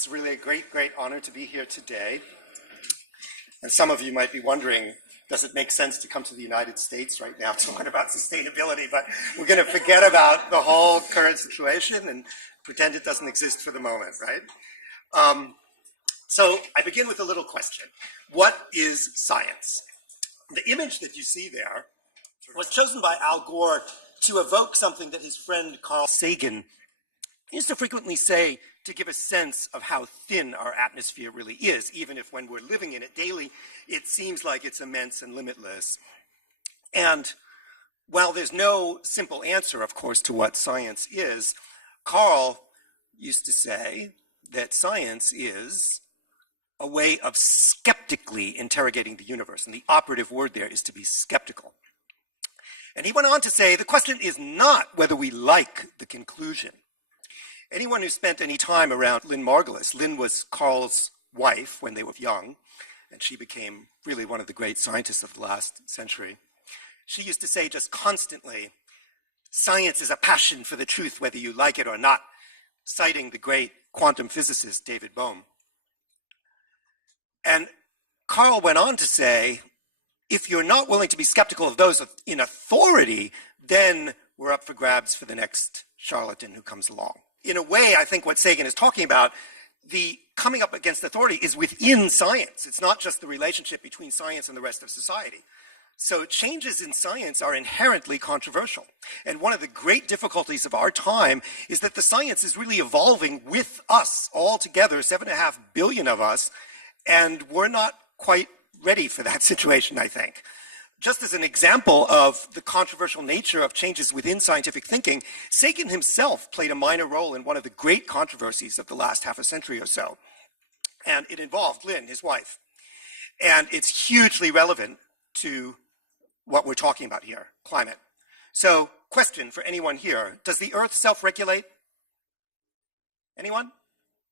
It's really a great, great honor to be here today. And some of you might be wondering, does it make sense to come to the United States right now to learn about sustainability? But we're going to forget about the whole current situation and pretend it doesn't exist for the moment, right? So I begin with a little question. What is science? The image that you see there was chosen by Al Gore to evoke something that his friend Carl Sagan used to frequently say to give a sense of how thin our atmosphere really is, even if when we're living in it daily, it seems like it's immense and limitless. And while there's no simple answer, of course, to what science is, Carl used to say that science is a way of skeptically interrogating the universe, and the operative word there is to be skeptical. And he went on to say, the question is not whether we like the conclusion. Anyone who spent any time around Lynn Margulis, Lynn was Carl's wife when they were young, and she became really one of the great scientists of the last century. She used to say just constantly, science is a passion for the truth, whether you like it or not, citing the great quantum physicist David Bohm. And Carl went on to say, if you're not willing to be skeptical of those in authority, then we're up for grabs for the next charlatan who comes along. In a way, I think what Sagan is talking about, the coming up against authority is within science. It's not just the relationship between science and the rest of society. So changes in science are inherently controversial. And one of the great difficulties of our time is that the science is really evolving with us all together, 7.5 billion of us, and we're not quite ready for that situation, I think. Just as an example of the controversial nature of changes within scientific thinking, Sagan himself played a minor role in one of the great controversies of the last half a century or so. And it involved Lynn, his wife. And it's hugely relevant to what we're talking about here, climate. So, question for anyone here, does the Earth self-regulate? Anyone?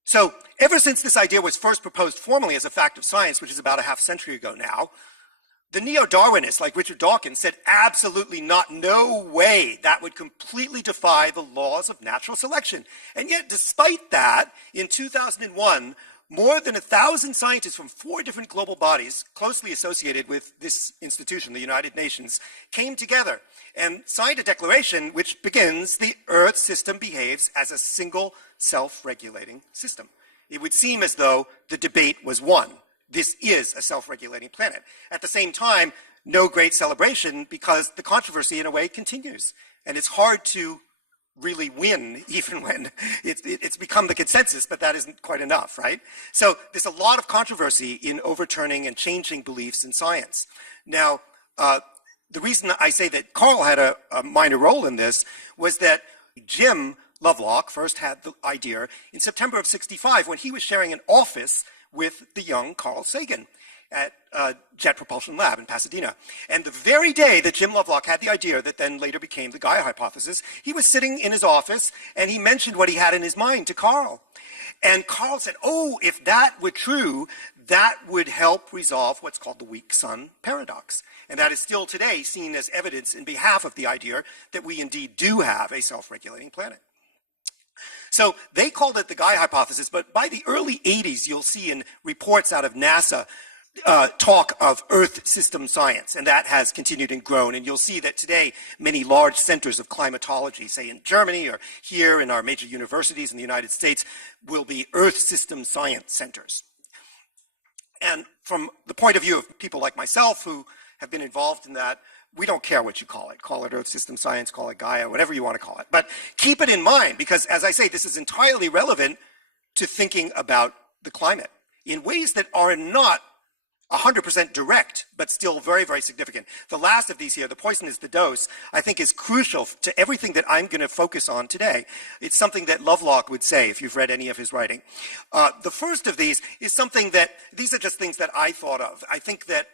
So, ever since this idea was first proposed formally as a fact of science, which is about a half century ago now, the neo-Darwinists, like Richard Dawkins, said absolutely not, no way, that would completely defy the laws of natural selection. And yet, despite that, in 2001, more than 1,000 scientists from 4 different global bodies closely associated with this institution, the United Nations, came together and signed a declaration which begins, the Earth system behaves as a single self-regulating system. It would seem as though the debate was won. This is a self-regulating planet. At the same time, no great celebration because the controversy in a way continues. And it's hard to really win even when it's become the consensus, but that isn't quite enough, right? So there's a lot of controversy in overturning and changing beliefs in science. Now, the reason I say that Carl had a minor role in this was that Jim Lovelock first had the idea in September of '65 when he was sharing an office with the young Carl Sagan at Jet Propulsion Lab in Pasadena. And the very day that Jim Lovelock had the idea that then later became the Gaia hypothesis, he was sitting in his office and he mentioned what he had in his mind to Carl. And Carl said, oh, if that were true, that would help resolve what's called the weak sun paradox. And that is still today seen as evidence in behalf of the idea that we indeed do have a self-regulating planet. So they called it the Gaia hypothesis, but by the early 80s, you'll see in reports out of NASA talk of Earth system science, and that has continued and grown. And you'll see that today, many large centers of climatology, say in Germany or here in our major universities in the United States, will be Earth system science centers. And from the point of view of people like myself who have been involved in that, we don't care what you call it Earth system science, call it Gaia, whatever you want to call it. But keep it in mind, because as I say, this is entirely relevant to thinking about the climate in ways that are not 100% direct, but still very, very significant. The last of these here, the poison is the dose, I think is crucial to everything that I'm going to focus on today. It's something that Lovelock would say if you've read any of his writing. The first of these is something that, these are just things that I thought of. I think that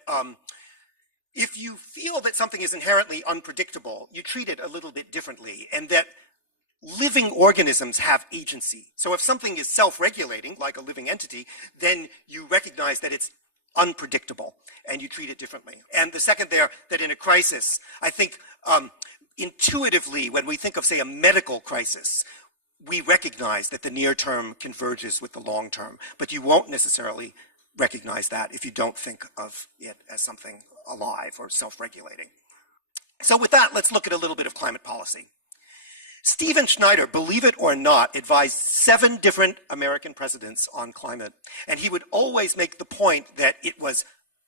if you feel that something is inherently unpredictable, you treat it a little bit differently, and that living organisms have agency. So if something is self-regulating, like a living entity, then you recognize that it's unpredictable, and you treat it differently. And the second there, that in a crisis, I think intuitively, when we think of, say, a medical crisis, we recognize that the near term converges with the long term, but you won't necessarily recognize that if you don't think of it as something alive or self-regulating. So with that, let's look at a little bit of climate policy. Stephen Schneider, believe it or not, advised 7 different American presidents on climate, and he would always make the point that it was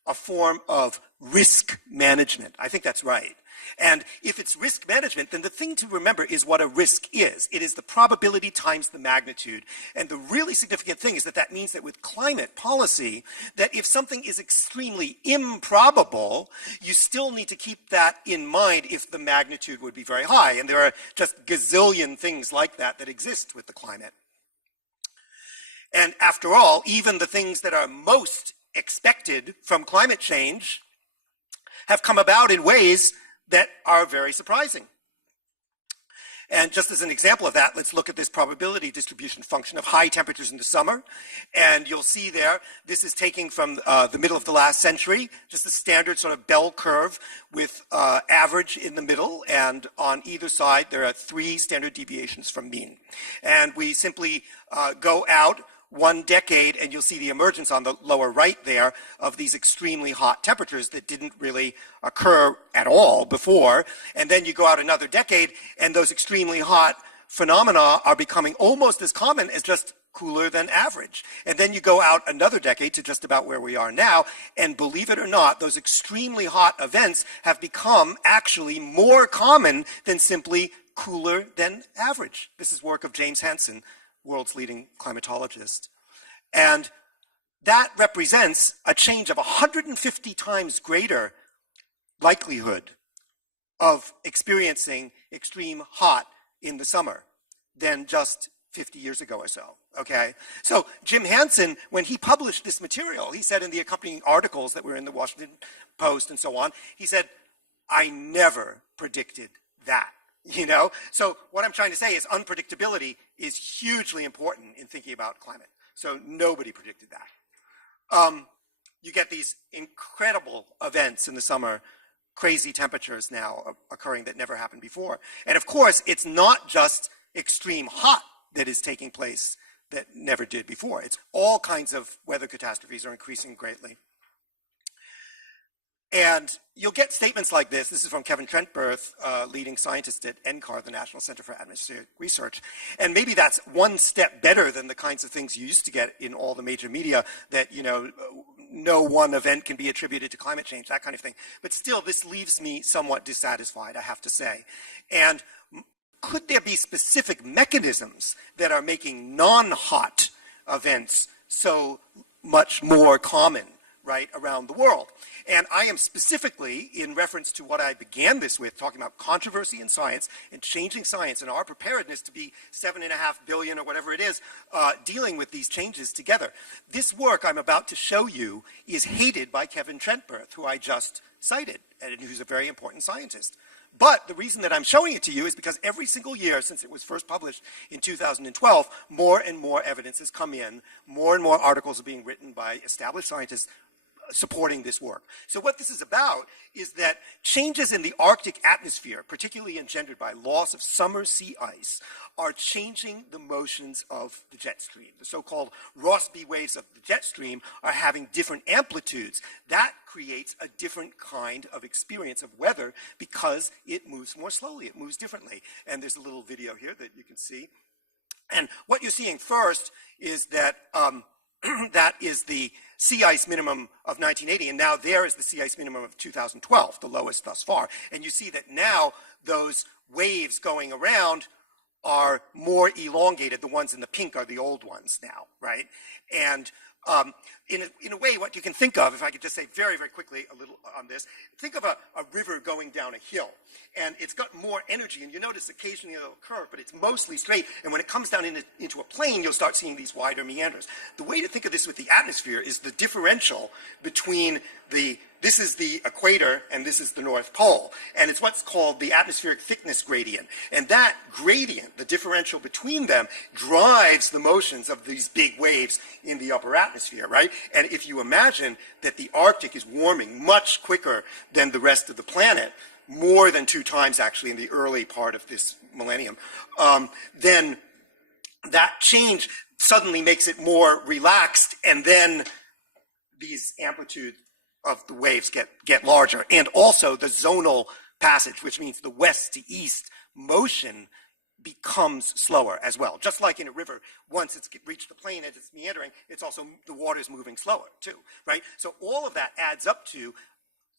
a form of risk management. I think that's right. And if it's risk management, then the thing to remember is what a risk is. It is the probability times the magnitude. And the really significant thing is that that means that with climate policy, that if something is extremely improbable, you still need to keep that in mind if the magnitude would be very high. And there are just gazillion things like that that exist with the climate. And after all, even the things that are most expected from climate change have come about in ways that are very surprising. And just as an example of that, let's look at this probability distribution function of high temperatures in the summer. And you'll see there, this is taking from the middle of the last century, just a standard sort of bell curve with average in the middle. And on either side, there are 3 standard deviations from mean. And we simply go out 1 decade, and you'll see the emergence on the lower right there of these extremely hot temperatures that didn't really occur at all before. And then you go out another decade, and those extremely hot phenomena are becoming almost as common as just cooler than average. And then you go out another decade to just about where we are now, and believe it or not, those extremely hot events have become actually more common than simply cooler than average. This is work of James Hansen, world's leading climatologist. And that represents a change of 150 times greater likelihood of experiencing extreme hot in the summer than just 50 years ago or so, okay? So Jim Hansen, when he published this material, he said in the accompanying articles that were in the Washington Post and so on, he said, I never predicted that. You know, so what I'm trying to say is unpredictability is hugely important in thinking about climate. So nobody predicted that. You get these incredible events in the summer, crazy temperatures now occurring that never happened before. And of course, it's not just extreme hot that is taking place that never did before. It's all kinds of weather catastrophes are increasing greatly. And you'll get statements like this. This is from Kevin Trentberth, leading scientist at NCAR, the National Center for Atmospheric Research. And maybe that's one step better than the kinds of things you used to get in all the major media that, you know, no one event can be attributed to climate change, that kind of thing. But still, this leaves me somewhat dissatisfied, I have to say. And could there be specific mechanisms that are making non-hot events so much more common, right, around the world? And I am specifically, in reference to what I began this with, talking about controversy in science and changing science and our preparedness to be 7.5 billion or whatever it is, dealing with these changes together. This work I'm about to show you is hated by Kevin Trentberth, who I just cited, and who's a very important scientist. But the reason that I'm showing it to you is because every single year since it was first published in 2012, more and more evidence has come in, more and more articles are being written by established scientists supporting this work. So what this is about is that changes in the Arctic atmosphere, particularly engendered by loss of summer sea ice, are changing the motions of the jet stream. The so-called Rossby waves of the jet stream are having different amplitudes. That creates a different kind of experience of weather because it moves more slowly, it moves differently. And there's a little video here that you can see. And what you're seeing first is that that is the sea ice minimum of 1980, and now there is the sea ice minimum of 2012, the lowest thus far. And you see that now those waves going around are more elongated. The ones in the pink are the old ones now, right? And in a way, what you can think of, if I could just say very, very quickly a little on this, think of a river going down a hill, and it's got more energy, and you notice occasionally it'll curve, but it's mostly straight, and when it comes down into a plain, you'll start seeing these wider meanders. The way to think of this with the atmosphere is the differential between this is the equator and this is the North Pole, and it's what's called the atmospheric thickness gradient. And that gradient, the differential between them, drives the motions of these big waves in the upper atmosphere, right? And if you imagine that the Arctic is warming much quicker than the rest of the planet, more than 2 times actually in the early part of this millennium, then that change suddenly makes it more relaxed, and then these amplitudes of the waves get larger. And also the zonal passage, which means the west to east motion, becomes slower as well. Just like in a river, once it's reached the plain and it's meandering, it's also, the water's moving slower too, right? So all of that adds up to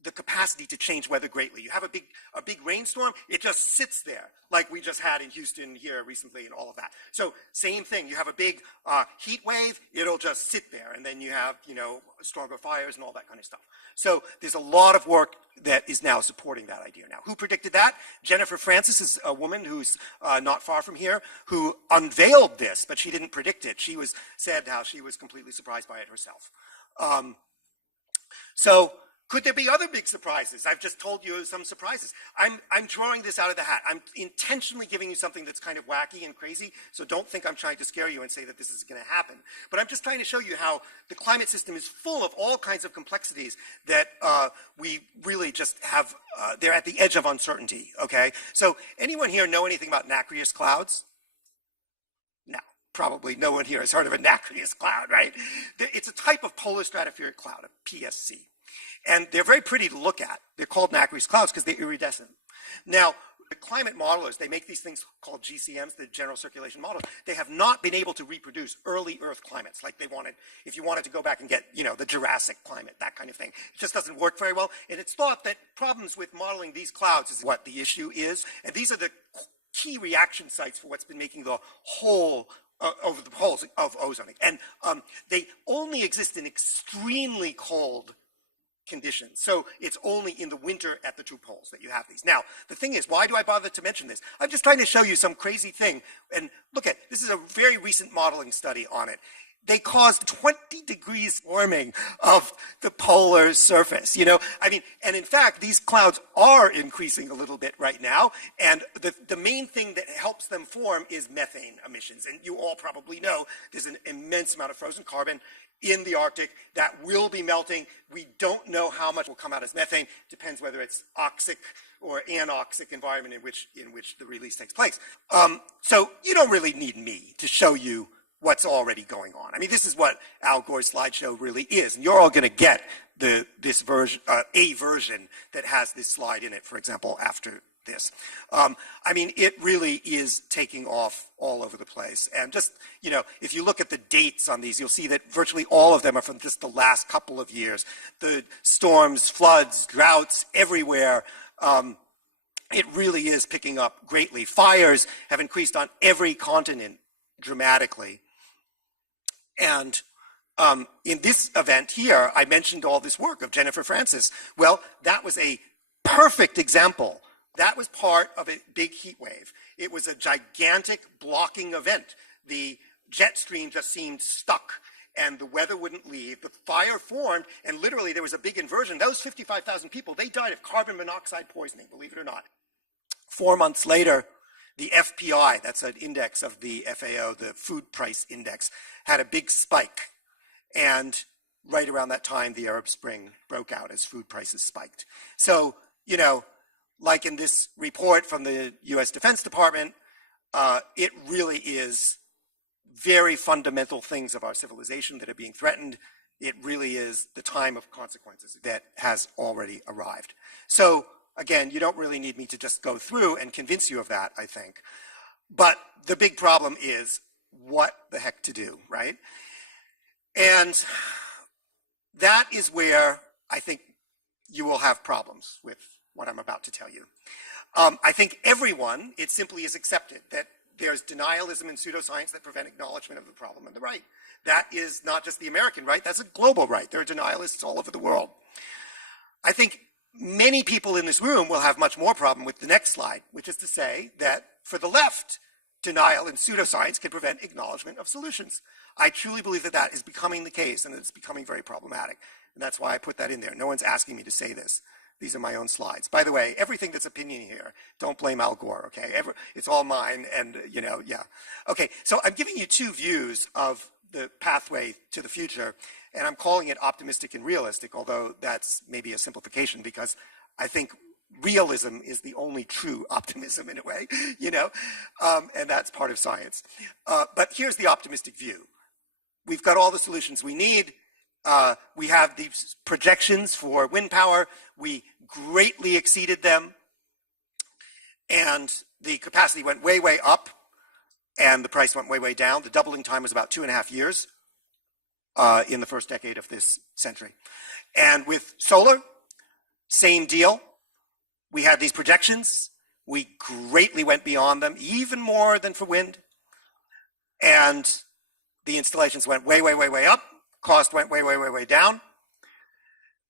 the capacity to change weather greatly. You have a big rainstorm, it just sits there, like we just had in Houston here recently and all of that. So same thing, you have a big heat wave, it'll just sit there, and then you have, stronger fires and all that kind of stuff. So there's a lot of work that is now supporting that idea now. Who predicted that? Jennifer Francis is a woman who's not far from here, who unveiled this, but she didn't predict it. She said how she was completely surprised by it herself. So could there be other big surprises? I've just told you some surprises. I'm drawing this out of the hat. I'm intentionally giving you something that's kind of wacky and crazy, so don't think I'm trying to scare you and say that this is going to happen. But I'm just trying to show you how the climate system is full of all kinds of complexities that we really just have, they're at the edge of uncertainty, okay? So anyone here know anything about nacreous clouds? No. Probably no one here has heard of a nacreous cloud, right? It's a type of polar stratospheric cloud, a PSC. And they're very pretty to look at. They're called nacreous clouds because they're iridescent. Now, the climate modelers, they make these things called GCMs, the general circulation models. They have not been able to reproduce early Earth climates like they wanted. If you wanted to go back and get, the Jurassic climate, that kind of thing. It just doesn't work very well. And it's thought that problems with modeling these clouds is what the issue is. And these are the key reaction sites for what's been making the whole over the poles of ozoning. And they only exist in extremely cold conditions. So it's only in the winter at the two poles that you have these. Now, the thing is, why do I bother to mention this? I'm just trying to show you some crazy thing. And look this is a very recent modeling study on it. They caused 20 degrees warming of the polar surface, and in fact, these clouds are increasing a little bit right now. And the main thing that helps them form is methane emissions. And you all probably know there's an immense amount of frozen carbon in the Arctic that will be melting. We don't know how much will come out as methane. Depends whether it's oxic or anoxic environment in which the release takes place. So you don't really need me to show you what's already going on. I mean, this is what Al Gore's slideshow really is. And you're all going to get this version, a version that has this slide in it, for example, after this. I mean, it really is taking off all over the place. And just, if you look at the dates on these, you'll see that virtually all of them are from just the last couple of years. The storms, floods, droughts everywhere. It really is picking up greatly. Fires have increased on every continent dramatically. And in this event here, I mentioned all this work of Jennifer Francis. Well, that was a perfect example. That was part of a big heat wave. It was a gigantic blocking event. The jet stream just seemed stuck, and the weather wouldn't leave. The fire formed, and literally there was a big inversion. Those 55,000 people, they died of carbon monoxide poisoning, believe it or not. 4 months later, the FPI, that's an index of the FAO, the food price index, had a big spike. And right around that time, the Arab Spring broke out as food prices spiked. So, like in this report from the US Defense Department, it really is very fundamental things of our civilization that are being threatened. It really is the time of consequences that has already arrived. So again, you don't really need me to just go through and convince you of that, I think. But the big problem is what the heck to do, right? And that is where I think you will have problems with what I'm about to tell you. I think everyone, it simply is accepted that there's denialism and pseudoscience that prevent acknowledgement of the problem on the right. That is not just the American right, that's a global right. There are denialists all over the world. I think many people in this room will have much more problem with the next slide, which is to say that for the left, denial and pseudoscience can prevent acknowledgement of solutions. I truly believe that that is becoming the case, and it's becoming very problematic. And that's why I put that in there. No one's asking me to say this. These are my own slides. By the way, everything that's opinion here, don't blame Al Gore, okay? It's all mine, and, yeah. Okay, so I'm giving you two views of the pathway to the future, and I'm calling it optimistic and realistic, although that's maybe a simplification, because I think realism is the only true optimism in a way, and that's part of science. But here's the optimistic view. We've got all the solutions we need. We have these projections for wind power. We greatly exceeded them. And the capacity went way, way up, and the price went way, way down. The doubling time was about 2.5 years in the first decade of this century. And with solar, same deal. We had these projections. We greatly went beyond them, even more than for wind. And the installations went way, way, way, way up. Cost went way, way, way, way down.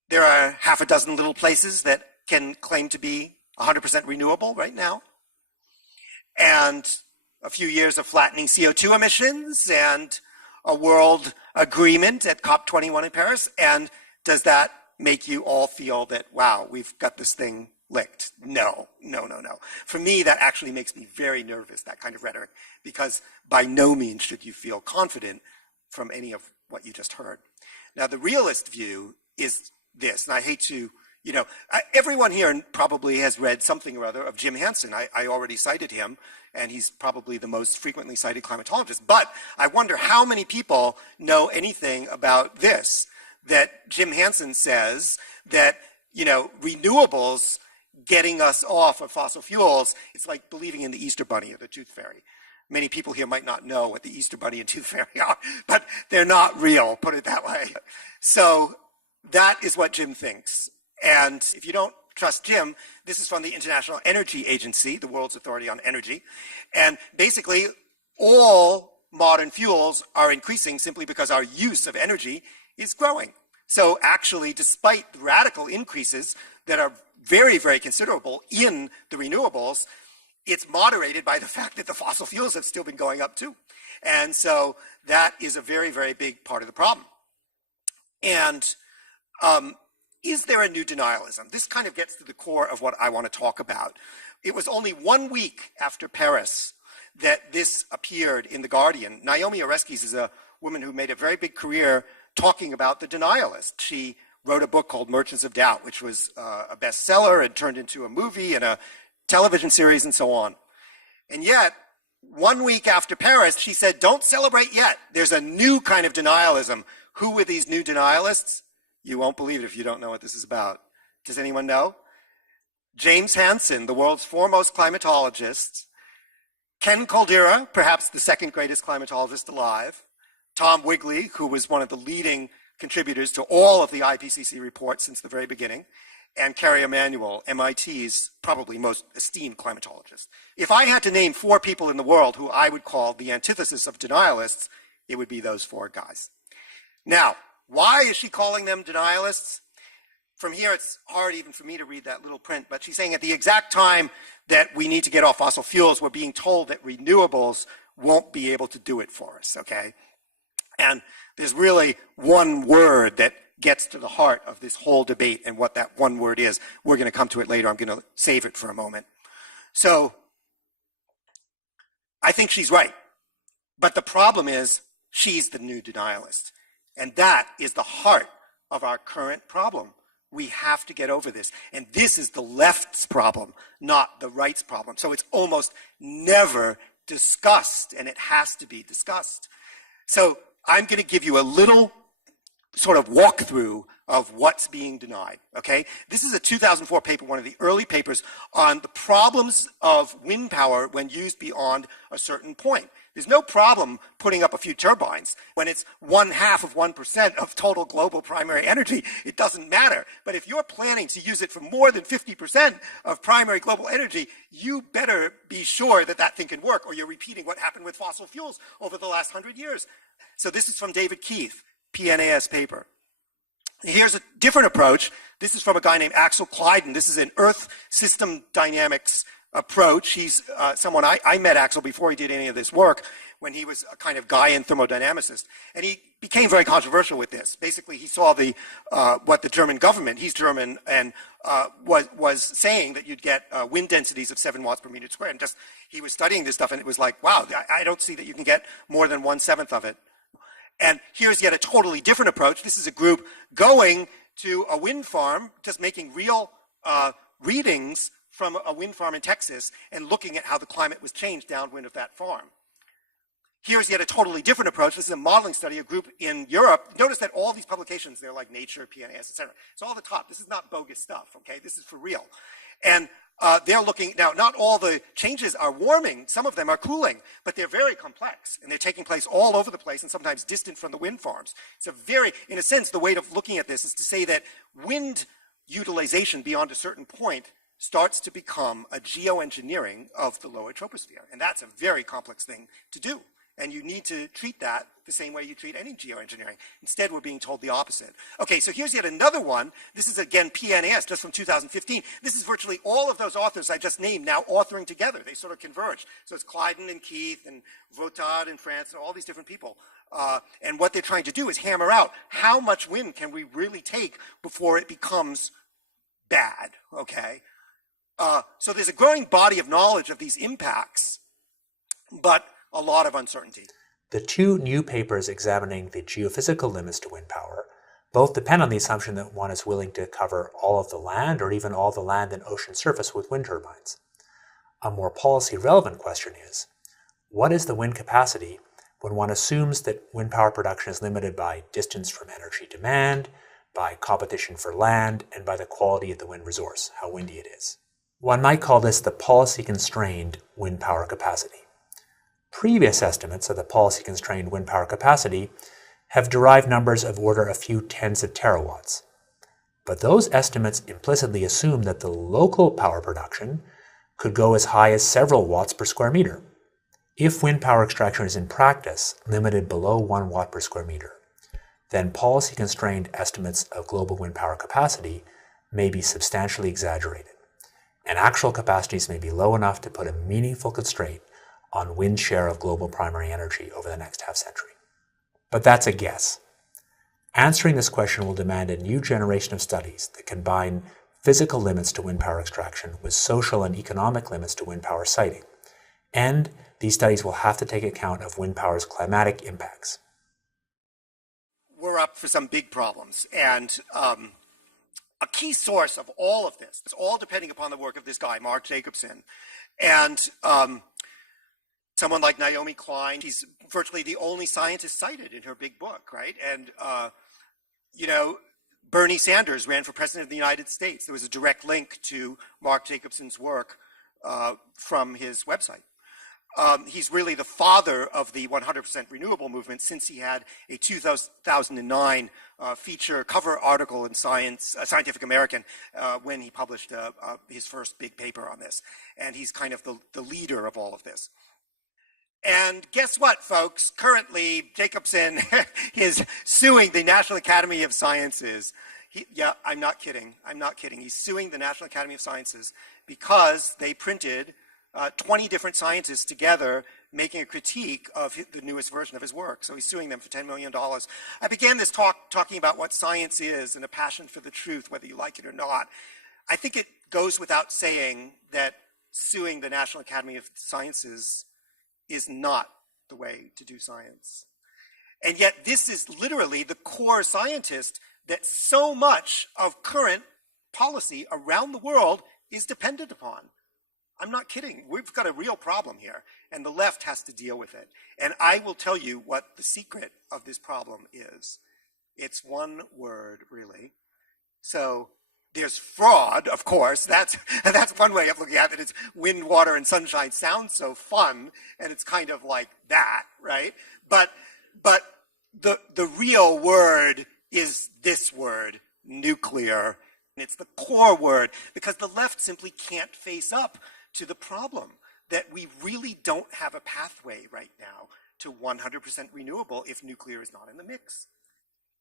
There are half a dozen little places that can claim to be 100% renewable right now. And a few years of flattening CO2 emissions and a world agreement at COP21 in Paris. And does that make you all feel that, wow, we've got this thing licked? No, no, no, no. For me, that actually makes me very nervous, that kind of rhetoric, because by no means should you feel confident from any of what you just heard. Now, the realist view is this, and I hate to, everyone here probably has read something or other of Jim Hansen. I already cited him, and he's probably the most frequently cited climatologist. But I wonder how many people know anything about this, that Jim Hansen says that, renewables getting us off of fossil fuels, it's like believing in the Easter Bunny or the Tooth Fairy. Many people here might not know what the Easter Bunny and Tooth Fairy are, but they're not real, put it that way. So that is what Jim thinks. And if you don't trust Jim, this is from the International Energy Agency, the world's authority on energy. And basically, all modern fuels are increasing simply because our use of energy is growing. So actually, despite the radical increases that are very, very considerable in the renewables, it's moderated by the fact that the fossil fuels have still been going up too. And so that is a very, very big part of the problem. And is there a new denialism? This kind of gets to the core of what I want to talk about. It was only 1 week after Paris that this appeared in The Guardian. Naomi Oreskes is a woman who made a very big career talking about the denialist. She wrote a book called Merchants of Doubt, which was a bestseller and turned into a movie and a television series and so on. And yet, 1 week after Paris, she said, don't celebrate yet. There's a new kind of denialism. Who were these new denialists? You won't believe it if you don't know what this is about. Does anyone know? James Hansen, the world's foremost climatologist, Ken Caldeira, perhaps the second greatest climatologist alive, Tom Wigley, who was one of the leading contributors to all of the IPCC reports since the very beginning, and Currier Emanuel, MIT's probably most esteemed climatologist. If I had to name 4 people in the world who I would call the antithesis of denialists, it would be those 4 guys. Now, why is she calling them denialists? From here, it's hard even for me to read that little print, but she's saying at the exact time that we need to get off fossil fuels, we're being told that renewables won't be able to do it for us, okay? And there's really one word that gets to the heart of this whole debate, and what that one word is. We're going to come to it later. I'm going to save it for a moment. So I think she's right. But the problem is she's the new denialist. And that is the heart of our current problem. We have to get over this. And this is the left's problem, not the right's problem. So it's almost never discussed, and it has to be discussed. So I'm going to give you a little sort of walkthrough of what's being denied, okay? This is a 2004 paper, one of the early papers, on the problems of wind power when used beyond a certain point. There's no problem putting up a few turbines. When it's 0.5% of total global primary energy, it doesn't matter. But if you're planning to use it for more than 50% of primary global energy, you better be sure that that thing can work, or you're repeating what happened with fossil fuels over the last 100 years. So this is from David Keith, PNAS paper. Here's a different approach. This is from a guy named Axel Kleiden. This is an Earth system dynamics approach. He's someone I met Axel before he did any of this work, when he was a kind of Gaian thermodynamicist. And he became very controversial with this. Basically, he saw the what the German government, he's German, and was saying that you'd get wind densities of 7 watts per meter squared. And just, he was studying this stuff, and it was like, wow, I don't see that you can get more than 1/7 of it. And here's yet a totally different approach. This is a group going to a wind farm, just making real readings from a wind farm in Texas and looking at how the climate was changed downwind of that farm. Here's yet a totally different approach. This is a modeling study, a group in Europe. Notice that all these publications, they're like Nature, PNAS, etc. It's all the top. This is not bogus stuff, okay? This is for real. And they're looking, now not all the changes are warming, some of them are cooling, but they're very complex and they're taking place all over the place and sometimes distant from the wind farms. It's a very, in a sense, the way of looking at this is to say that wind utilization beyond a certain point starts to become a geoengineering of the lower troposphere. And that's a very complex thing to do. And you need to treat that the same way you treat any geoengineering. Instead, we're being told the opposite. Okay, so here's yet another one. This is, again, PNAS, just from 2015. This is virtually all of those authors I just named now authoring together. They sort of converge. So it's Clyden and Keith and Votard in France, and all these different people. And what they're trying to do is hammer out how much wind can we really take before it becomes bad, okay? So there's a growing body of knowledge of these impacts, but a lot of uncertainty. The two new papers examining the geophysical limits to wind power both depend on the assumption that one is willing to cover all of the land or even all the land and ocean surface with wind turbines. A more policy-relevant question is, what is the wind capacity when one assumes that wind power production is limited by distance from energy demand, by competition for land, and by the quality of the wind resource, how windy it is? One might call this the policy-constrained wind power capacity. Previous estimates of the policy-constrained wind power capacity have derived numbers of order a few tens of terawatts. But those estimates implicitly assume that the local power production could go as high as several watts per square meter. If wind power extraction is in practice limited below 1 watt per square meter, then policy-constrained estimates of global wind power capacity may be substantially exaggerated, and actual capacities may be low enough to put a meaningful constraint on wind share of global primary energy over the next half-century. But that's a guess. Answering this question will demand a new generation of studies that combine physical limits to wind power extraction with social and economic limits to wind power siting. And these studies will have to take account of wind power's climatic impacts. We're up for some big problems. And a key source of all of this, it's all depending upon the work of this guy, Mark Jacobson. And someone like Naomi Klein, she's virtually the only scientist cited in her big book, right? And, Bernie Sanders ran for president of the United States. There was a direct link to Mark Jacobson's work from his website. He's really the father of the 100% renewable movement since he had a 2009 feature cover article in Scientific American when he published his first big paper on this. And he's kind of the leader of all of this. And guess what, folks? Currently, Jacobson is suing the National Academy of Sciences. I'm not kidding. I'm not kidding. He's suing the National Academy of Sciences because they printed 20 different scientists together making a critique of the newest version of his work. So he's suing them for $10 million. I began this talk talking about what science is and a passion for the truth, whether you like it or not. I think it goes without saying that suing the National Academy of Sciences is not the way to do science. And yet this is literally the core scientist that so much of current policy around the world is dependent upon. I'm not kidding. We've got a real problem here, and the left has to deal with it. And I will tell you what the secret of this problem is. It's one word, really. So there's fraud, of course. That's one way of looking at it. It's wind, water, and sunshine sounds so fun, and it's kind of like that, right? But the real word is this word, nuclear. And it's the core word, because the left simply can't face up to the problem that we really don't have a pathway right now to 100% renewable if nuclear is not in the mix.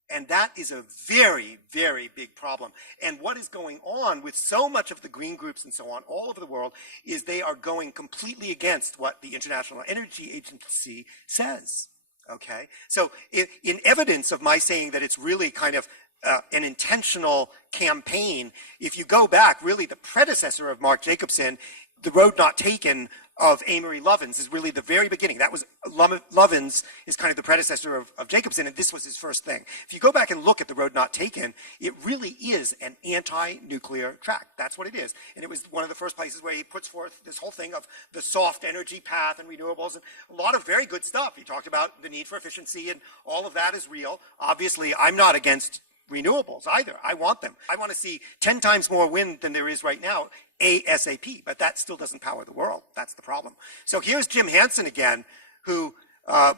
And that is a very, very big problem. And what is going on with so much of the green groups and so on all over the world is they are going completely against what the International Energy Agency says, okay? So in evidence of my saying that it's really kind of an intentional campaign, if you go back, really the predecessor of Mark Jacobson, the road not taken of Amory Lovins is really the very beginning. That was Lovins is kind of the predecessor of Jacobson, and this was his first thing. If you go back and look at the road not taken, it really is an anti-nuclear track. That's what it is. And it was one of the first places where he puts forth this whole thing of the soft energy path and renewables and a lot of very good stuff. He talked about the need for efficiency, and all of that is real. Obviously, I'm not against renewables either. I want them. I want to see 10 times more wind than there is right now, ASAP, but that still doesn't power the world. That's the problem. So here's Jim Hansen again, who,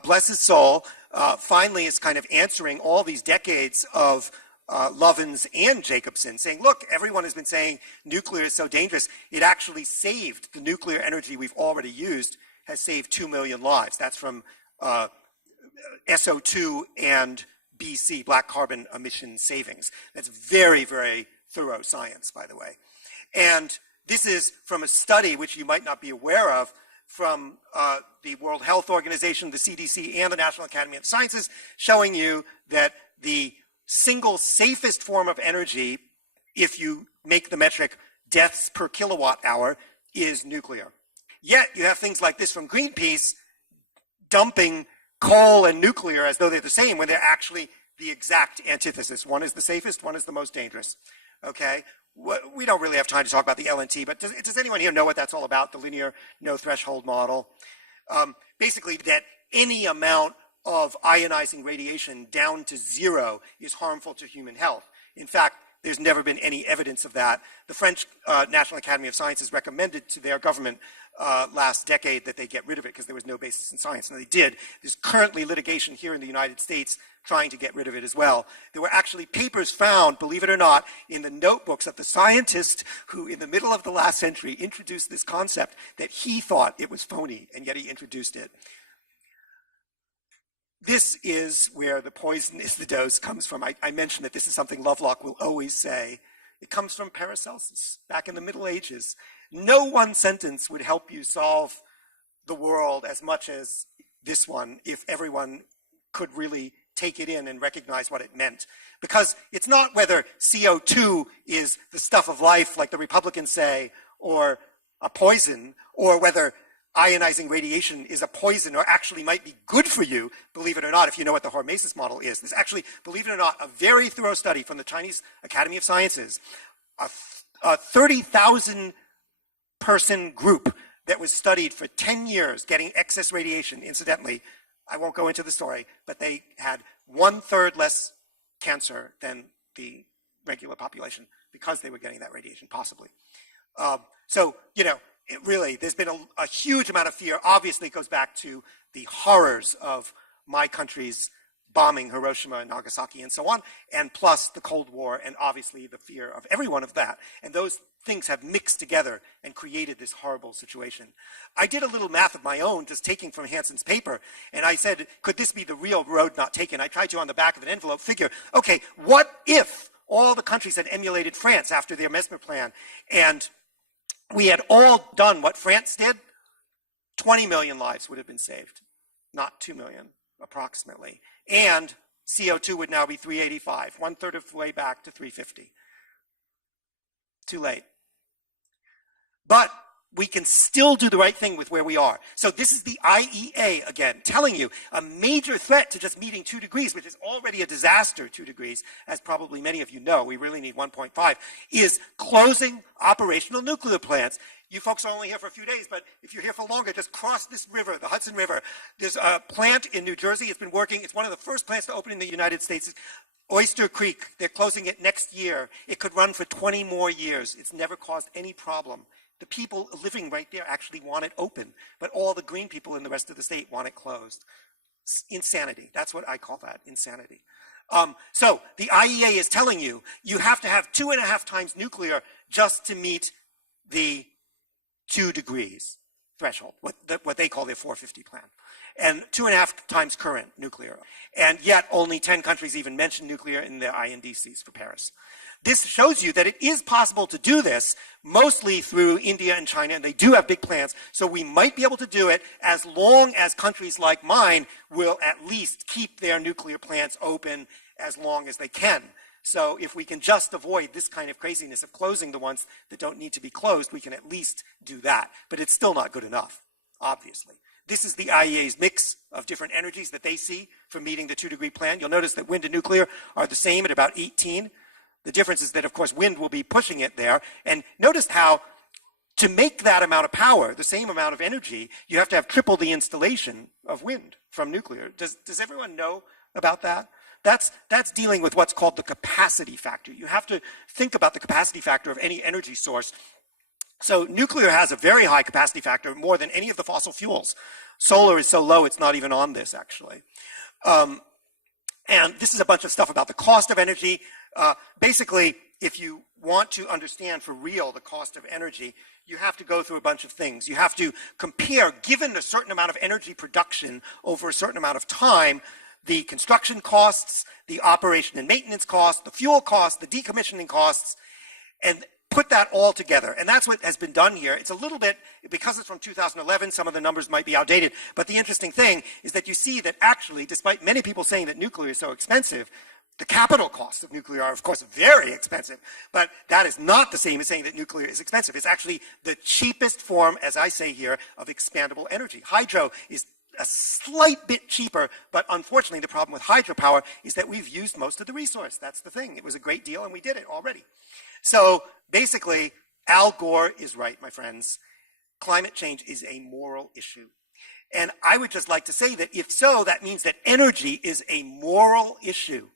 bless his soul, finally is kind of answering all these decades of Lovins and Jacobson, saying, look, everyone has been saying nuclear is so dangerous. It actually saved the nuclear energy we've already used, has saved 2 million lives. That's from SO2 and BC, black carbon emission savings. That's very, very thorough science, by the way. And this is from a study which you might not be aware of from the World Health Organization, the CDC, and the National Academy of Sciences, showing you that the single safest form of energy, if you make the metric deaths per kilowatt hour, is nuclear. Yet you have things like this from Greenpeace dumping coal and nuclear as though they're the same when they're actually the exact antithesis. One is the safest, one is the most dangerous. Okay? We don't really have time to talk about the LNT, but does anyone here know what that's all about, the linear no threshold model? Basically, that any amount of ionizing radiation down to 0 is harmful to human health. In fact, there's never been any evidence of that. The French National Academy of Sciences recommended to their government last decade that they get rid of it because there was no basis in science, and they did. There's currently litigation here in the United States trying to get rid of it as well. There were actually papers found, believe it or not, in the notebooks of the scientist who, in the middle of the last century, introduced this concept that he thought it was phony, and yet he introduced it. This is where the poison is the dose comes from. I mentioned that this is something Lovelock will always say. It comes from Paracelsus back in the Middle Ages. No one sentence would help you solve the world as much as this one if everyone could really take it in and recognize what it meant. Because it's not whether CO2 is the stuff of life, like the Republicans say, or a poison, or whether ionizing radiation is a poison or actually might be good for you, believe it or not, if you know what the hormesis model is. There's actually, believe it or not, a very thorough study from the Chinese Academy of Sciences, a 30,000 person group that was studied for 10 years getting excess radiation. Incidentally, I won't go into the story, but they had 1/3 less cancer than the regular population because they were getting that radiation, possibly. So, you know, it really, there's been a huge amount of fear. Obviously, it goes back to the horrors of my country's bombing Hiroshima and Nagasaki and so on, and plus the Cold War, and obviously the fear of everyone of that. And those things have mixed together and created this horrible situation. I did a little math of my own, just taking from Hansen's paper, and I said, could this be the real road not taken? I tried to, on the back of an envelope, figure, okay, what if all the countries had emulated France after their Mesmer plan, and we had all done what France did? 20 million lives would have been saved, not 2 million, approximately. And CO2 would now be 385, 1/3 of the way back to 350. Too late. But we can still do the right thing with where we are. So this is the IEA, again, telling you a major threat to just meeting 2 degrees, which is already a disaster, 2 degrees, as probably many of you know, we really need 1.5, is closing operational nuclear plants. You folks are only here for a few days, but if you're here for longer, just cross this river, the Hudson River. There's a plant in New Jersey. It's been working. It's one of the first plants to open in the United States. Oyster Creek, they're closing it next year. It could run for 20 more years. It's never caused any problem. The people living right there actually want it open, but all the green people in the rest of the state want it closed. Insanity. That's what I call that, insanity. So the IEA is telling you, you have to have 2.5 times nuclear just to meet the 2 degrees threshold, what they call their 450 plan, and 2.5 times current nuclear. And yet only 10 countries even mention nuclear in their INDCs for Paris. This shows you that it is possible to do this, mostly through India and China, and they do have big plans, so we might be able to do it as long as countries like mine will at least keep their nuclear plants open as long as they can. So if we can just avoid this kind of craziness of closing the ones that don't need to be closed, we can at least do that. But it's still not good enough, obviously. This is the IEA's mix of different energies that they see for meeting the 2-degree plan. You'll notice that wind and nuclear are the same at about 18. The difference is that, of course, wind will be pushing it there. And notice how to make that amount of power, the same amount of energy, you have to have triple the installation of wind from nuclear. Does everyone know about that? That's dealing with what's called the capacity factor. You have to think about the capacity factor of any energy source. So nuclear has a very high capacity factor, more than any of the fossil fuels. Solar is so low, it's not even on this, actually. And this is a bunch of stuff about the cost of energy. Basically, if you want to understand for real the cost of energy, you have to go through a bunch of things. You have to compare, given a certain amount of energy production over a certain amount of time, the construction costs, the operation and maintenance costs, the fuel costs, the decommissioning costs, and put that all together. And that's what has been done here. It's a little bit, because it's from 2011, some of the numbers might be outdated, but the interesting thing is that you see that actually, despite many people saying that nuclear is so expensive, the capital costs of nuclear are, of course, very expensive, but that is not the same as saying that nuclear is expensive. It's actually the cheapest form, as I say here, of expandable energy. Hydro is a slight bit cheaper, but unfortunately the problem with hydropower is that we've used most of the resource. That's the thing. It was a great deal and we did it already. So basically, Al Gore is right, my friends. Climate change is a moral issue. And I would just like to say that if so, that means that energy is a moral issue.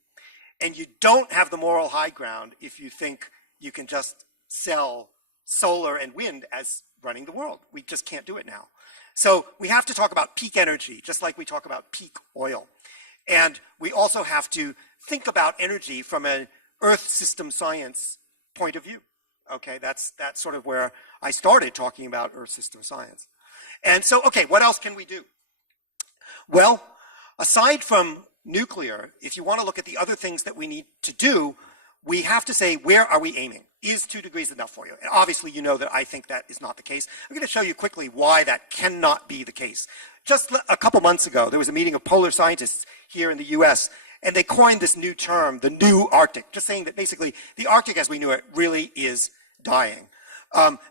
And you don't have the moral high ground if you think you can just sell solar and wind as running the world. We just can't do it now. So we have to talk about peak energy, just like we talk about peak oil. And we also have to think about energy from an Earth system science point of view. Okay, that's sort of where I started talking about Earth system science. And so, okay, what else can we do? Well, aside from nuclear, if you want to look at the other things that we need to do, we have to say, where are we aiming? Is 2 degrees enough for you? And obviously, you know that I think that is not the case. I'm going to show you quickly why that cannot be the case. Just a couple months ago, there was a meeting of polar scientists here in the US, and they coined this new term, the new Arctic, just saying that basically the Arctic as we knew it really is dying.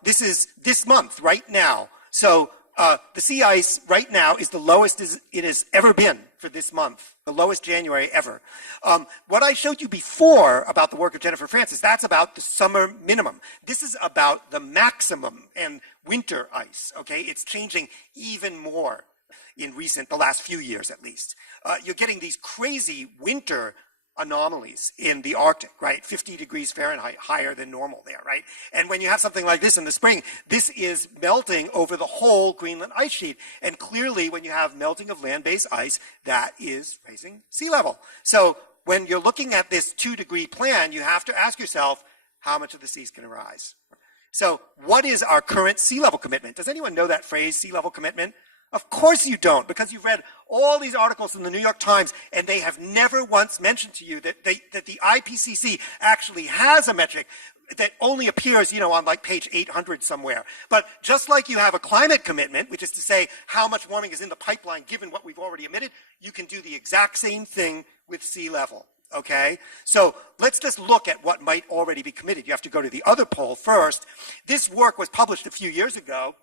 This is this month, right now. So the sea ice right now is the lowest it has ever been for this month, the lowest January ever. What I showed you before about the work of Jennifer Francis, that's about the summer minimum. This is about the maximum and winter ice, okay? It's changing even more in the last few years at least. You're getting these crazy winter anomalies in the Arctic, right? 50 degrees Fahrenheit higher than normal there, right? And when you have something like this in the spring, this is melting over the whole Greenland ice sheet. And clearly, when you have melting of land-based ice, that is raising sea level. So when you're looking at this 2-degree plan, you have to ask yourself, how much of the sea is going to rise? So what is our current sea level commitment? Does anyone know that phrase, sea level commitment? Of course you don't, because you've read all these articles in the New York Times, and they have never once mentioned to you that the IPCC actually has a metric that only appears, on like page 800 somewhere. But just like you have a climate commitment, which is to say how much warming is in the pipeline given what we've already emitted, you can do the exact same thing with sea level. Okay, so let's just look at what might already be committed. You have to go to the other pole first. This work was published a few years ago.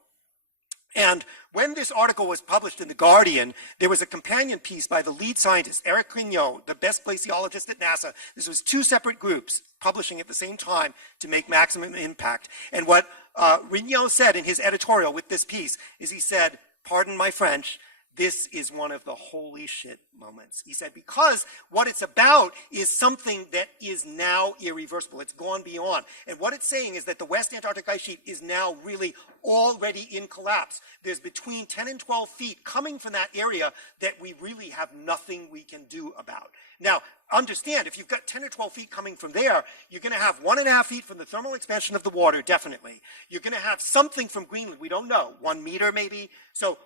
And when this article was published in The Guardian, there was a companion piece by the lead scientist, Eric Grignot, the best glaciologist at NASA. This was 2 separate groups publishing at the same time to make maximum impact. And what Grignot said in his editorial with this piece is he said, pardon my French, this is one of the holy shit moments. He said, because what it's about is something that is now irreversible. It's gone beyond. And what it's saying is that the West Antarctic ice sheet is now really already in collapse. There's between 10 and 12 feet coming from that area that we really have nothing we can do about. Now, understand, if you've got 10 or 12 feet coming from there, you're going to have 1.5 feet from the thermal expansion of the water, definitely. You're going to have something from Greenland. We don't know. 1 meter, maybe. So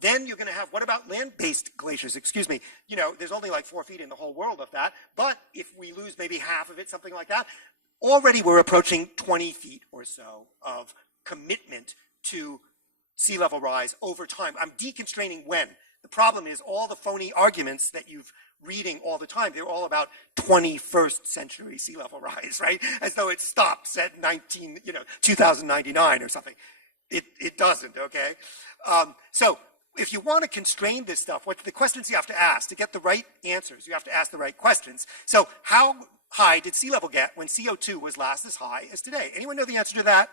then you're going to have, what about land-based glaciers? Excuse me. There's only like 4 feet in the whole world of that. But if we lose maybe half of it, something like that, already we're approaching 20 feet or so of commitment to sea level rise over time. I'm deconstraining when. The problem is all the phony arguments that you've reading all the time, they're all about 21st century sea level rise, right? As though it stops at 2099 or something. It doesn't, okay? So if you want to constrain this stuff, what the questions you have to ask, to get the right answers, you have to ask the right questions. So how high did sea level get when CO2 was last as high as today? Anyone know the answer to that?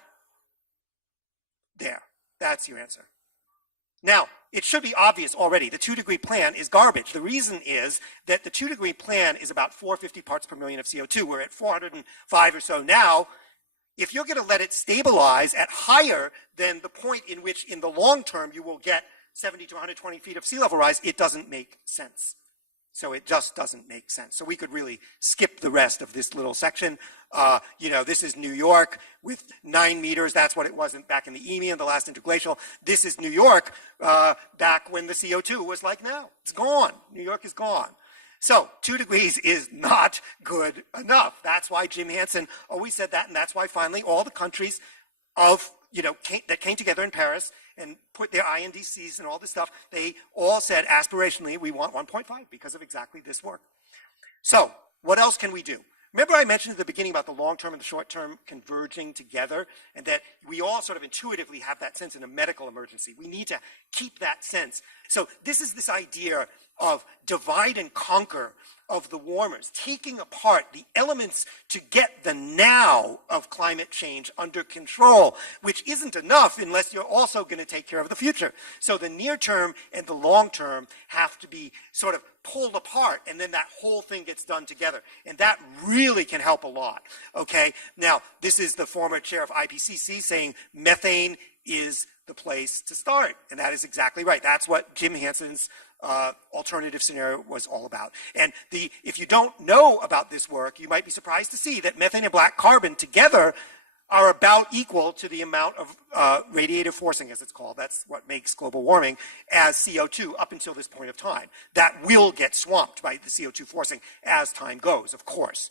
There, that's your answer. Now, it should be obvious already, the 2-degree plan is garbage. The reason is that the 2-degree plan is about 450 parts per million of CO2. We're at 405 or so now. If you're going to let it stabilize at higher than the point in which in the long term you will get 70 to 120 feet of sea level rise, it doesn't make sense. So it just doesn't make sense. So we could really skip the rest of this little section. This is New York with 9 meters. That's what it was back in the Eemian, the last interglacial. This is New York back when the CO2 was like now. It's gone. New York is gone. So 2 degrees is not good enough. That's why Jim Hansen always said that, and that's why finally all the countries that came together in Paris and put their INDCs and all this stuff, they all said aspirationally we want 1.5 because of exactly this work. So what else can we do? Remember I mentioned at the beginning about the long term and the short term converging together, and that we all sort of intuitively have that sense in a medical emergency. We need to keep that sense. So this is this idea of divide and conquer of the warmers, taking apart the elements to get the now of climate change under control, which isn't enough unless you're also going to take care of the future. So the near term and the long term have to be sort of pulled apart, and then that whole thing gets done together. And that really can help a lot, okay? Now, this is the former chair of IPCC saying methane is the place to start, and that is exactly right. That's what Jim Hansen's alternative scenario was all about. And if you don't know about this work, you might be surprised to see that methane and black carbon together are about equal to the amount of radiative forcing, as it's called. That's what makes global warming, as CO2 up until this point of time. That will get swamped by the CO2 forcing as time goes, of course.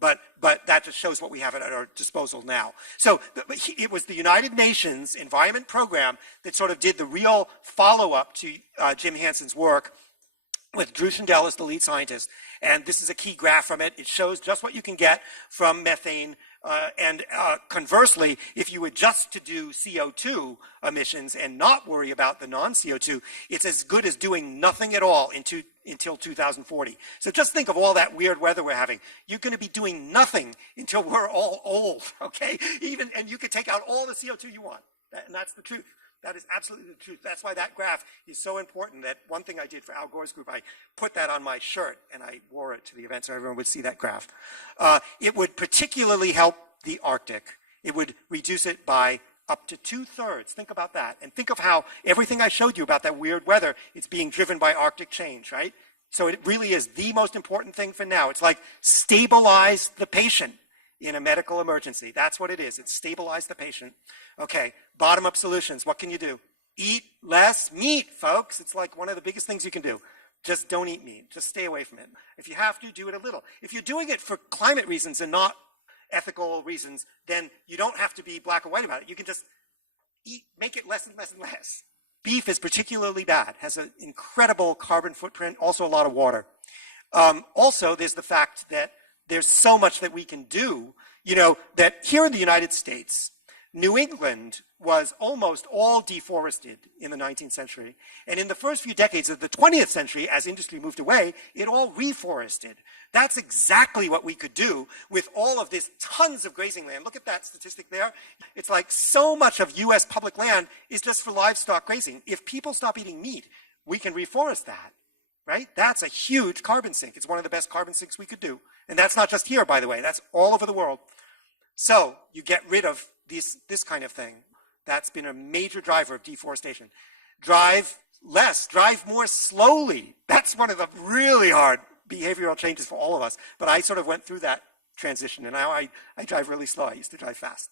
But that just shows what we have at our disposal now. So it was the United Nations Environment Program that sort of did the real follow-up to Jim Hansen's work with Drew Shindell as the lead scientist. And this is a key graph from it. It shows just what you can get from methane. Conversely, if you adjust to do CO2 emissions and not worry about the non-CO2, it's as good as doing nothing at all until 2040. So just think of all that weird weather we're having. You're going to be doing nothing until we're all old, okay? And you can take out all the CO2 you want. And that's the truth. That is absolutely the truth. That's why that graph is so important. That one thing I did for Al Gore's group, I put that on my shirt and I wore it to the event so everyone would see that graph. It would particularly help the Arctic. It would reduce it by up to 2/3. Think about that. And think of how everything I showed you about that weird weather is being driven by Arctic change, right? So it really is the most important thing for now. It's like stabilize the patient in a medical emergency. That's what it is. It's stabilize the patient. Okay, bottom-up solutions. What can you do? Eat less meat, folks. It's like one of the biggest things you can do. Just don't eat meat. Just stay away from it. If you have to, do it a little. If you're doing it for climate reasons and not ethical reasons, then you don't have to be black or white about it. You can just make it less and less and less. Beef is particularly bad. Has an incredible carbon footprint, also a lot of water. Also, there's the fact that there's so much that we can do, that here in the United States, New England was almost all deforested in the 19th century. And in the first few decades of the 20th century, as industry moved away, it all reforested. That's exactly what we could do with all of this tons of grazing land. Look at that statistic there. It's like so much of US public land is just for livestock grazing. If people stop eating meat, we can reforest that, right? That's a huge carbon sink. It's one of the best carbon sinks we could do. And that's not just here, by the way. That's all over the world. So you get rid of this kind of thing. That's been a major driver of deforestation. Drive less, drive more slowly. That's one of the really hard behavioral changes for all of us. But I sort of went through that transition, and now I drive really slow. I used to drive fast.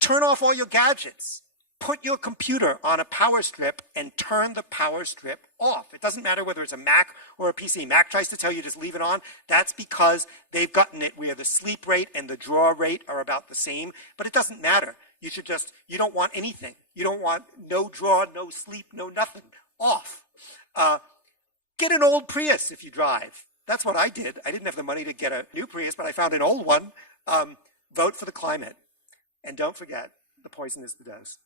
Turn off all your gadgets. Put your computer on a power strip and turn the power strip off. It doesn't matter whether it's a Mac or a PC. Mac tries to tell you just leave it on. That's because they've gotten it where the sleep rate and the draw rate are about the same, but it doesn't matter. You don't want anything. You don't want no draw, no sleep, no nothing. off. Get an old Prius if you drive. That's what I did. I didn't have the money to get a new Prius, but I found an old one. Vote for the climate. And don't forget, the poison is the dose.